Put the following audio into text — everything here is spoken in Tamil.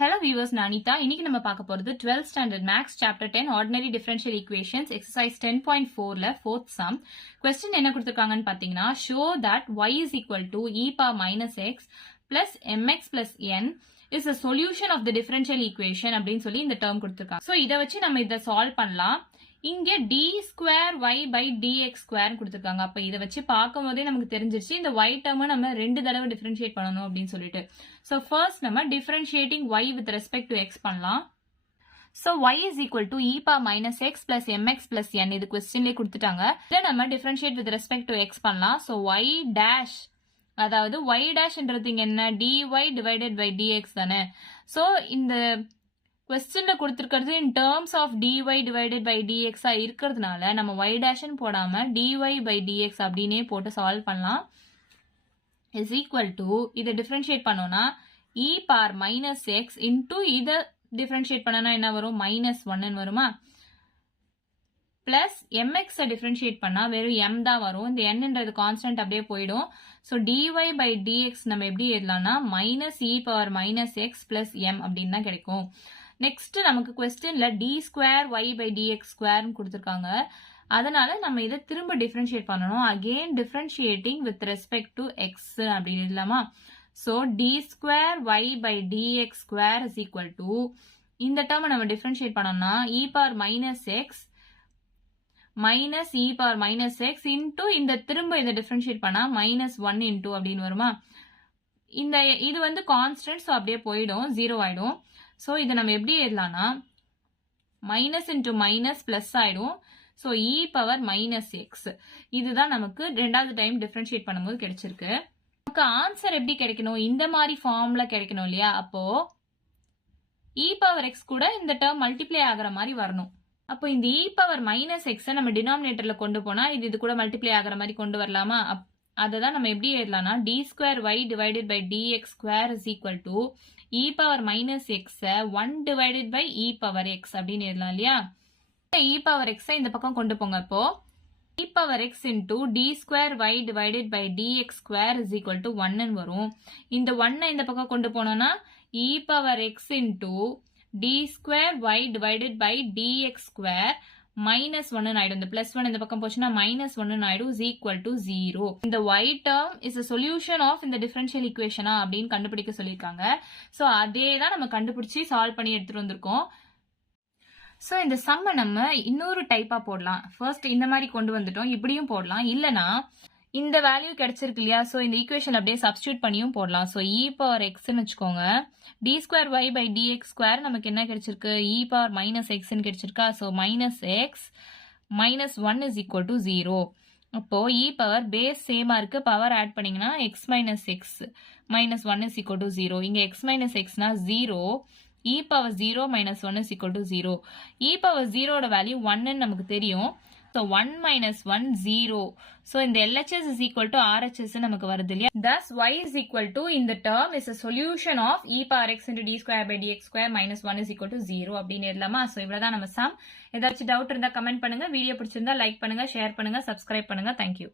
Hello viewers, Nanita. இன்னைக்கு நம்ம பார்க்க போறது 12th standard max chapter 10 ordinary differential equations exercise 10.4ல fourth sum. Question என்ன கொடுத்திருக்காங்கன்னு பாத்தீங்கன்னா show that y is equal to e power minus x plus mx plus n is a solution of the differential equation அப்படின்னு சொல்லி இந்த term கொடுத்திருக்காங்க. So இத வச்சு நம்ம இத solve பண்ணலாம். இங்க d square y by dx square கொடுத்திருக்காங்க. அப்ப இத வச்சு பாக்கும்போதே நமக்கு தெரிஞ்சிருச்சு இந்த y term நம்ம ரெண்டு தடவை differentiate பண்ணனும் அப்படினு சொல்லிட்டு. So first நம்ம differentiating y with respect to x பண்ணலாம். So y is equal to e power minus x plus mx plus n இது questionலயே கொடுத்துட்டாங்க. இத நம்ம differentiate with respect to x பண்ணலாம். So y dash அதாவது y dash என்றது இங்க என்ன dy divided by dx தானே. So இந்த questionல கொடுத்திருக்கிறது in terms of dy divided by dx இருக்கிறதுனால நம்ம y dash போடாம dy by dx அப்படினே போட்டு solve பண்ணலாம். is equal to இத differentiate பண்ணோம்னா e power minus x into இத differentiate பண்ணனா என்ன வரும் minus 1 ன்னு வருமா plus mx differentiate பண்ணா வெறும் m தான் வரும். இந்த n ன்றது கான்ஸ்டன்ட் அப்படியே போய்டும். So dy by dx நம்ம எப்படி எழுதலாம்னா minus e power minus x plus m அப்படினு தான் கிடைக்கும். நெக்ஸ்ட் நமக்கு क्वेश्चनல d square y by dx square னு கொடுத்திருக்காங்க. அதனால நம்ம இத திரும்ப டிஃபரன்ஷியேட் பண்ணனும். again differentiating with respect to x அப்படி எழுதலாமா. So d square y by dx square is equal to இந்த டேர்ம் நம்ம டிஃபரன்ஷியேட் பண்ணோம்னா e power minus x minus e power minus x into இந்த திரும்ப இத டிஃபரன்ஷியேட் பண்ணா minus 1 into அப்படினு வருமா. இந்த இது வந்து கான்ஸ்டன்ட் சோ அப்படியே போய்டும் 0 ஆயிடும். சோ இத நம்ம எப்படி எழுதலாம்னா minus into minus plus ஆயிடும். So e power minus x இதுதான் நமக்கு ரெண்டாவது டைம் டிஃபரன்ஷியேட் பண்ணும்போது கிடைச்சிருக்கு. நமக்கு ஆன்சர் எப்படி கிடைக்கணும் இந்த மாதிரி ஃபார்ம்ல கிடைக்கணும் இல்லையா. அப்போ e power x கூட இந்த டேர்ம் மல்டிப்ளை ஆகுற மாதிரி வரணும். அப்போ இந்த e power minus x நம்ம டினாமினேட்டர்ல கொண்டு போனா இது கூட மல்டிப்ளை ஆகுற மாதிரி கொண்டு வரலாமா. அததான் நம்ம எப்படி எழுதலாம்னா d square y divided by dx square is equal to e power minus x 1 divided by e power x அப்படின்னு எழுதலாம் இல்லையா. e power x இந்த பக்கம் கொண்டு போங்க. அப்போ e power x into d square y divided by dx square is equal to 1 ன்னு வரும். இந்த 1 இந்த பக்கம் கொண்டு போனோம்னா e power x into d square y divided by dx square minus 1 ஆயிடும். இந்த plus 1 இந்த பக்கம் போச்சுன்னா minus 1 ஆயிடும் is equal to 0. இந்த y term is a solution of இந்த differential equation அப்படின்னு கண்டுபிடிக்க சொல்லியிருக்காங்க. So அதே தான் நம்ம கண்டுபிடிச்சி சால்வ் பண்ணி எடுத்துட்டு வந்திருக்கோம். So இந்த சம்ம நம்ம இன்னொரு டைப்பா போடலாம். ஃபர்ஸ்ட் இந்த மாதிரி கொண்டு வந்துட்டோம். இப்படியும் போடலாம். இல்லனா இந்த வேல்யூ கிடைச்சிருக்கு இல்லையா. சோ இந்த ஈக்குவேஷன் அப்படியே சப்ஸ்டிட்யூட் பண்ணியும் போடலாம். சோ e power x ன்னு வெச்சுக்கோங்க. d square y by dx square நமக்கு என்ன கிடைச்சிருக்கு e power minus x ன்னு கிடைச்சிருக்கா. So minus x minus 1 is equal to 0. அப்போ e power base சேமா இருக்கு. பவர் ஆட் பண்ணீங்கன்னா x minus x minus 1 is equal to 0. இங்க x minus x னா 0. e power 0 minus 1 is equal to 0. e power 0 ஓட வேல்யூ 1 ன்னு நமக்கு தெரியும். So 1 minus 1 0. So இந்த LHS is equal to RHS நமக்கு வருது இல்லையா. Thus y is equal to in the term is a solution of e power x into d square by dx square minus 1 is equal to 0 அப்படின்னு எழுதலாமா. So இவ்வளவுதான் நம்ம சம். ஏதாச்சும் டவுட் இருந்தா கமெண்ட் பண்ணுங்க. வீடியோ பிடிச்சிருந்தா லைக் பண்ணுங்க, ஷேர் பண்ணுங்க, சப்ஸ்கிரைப் பண்ணுங்க. Thank you.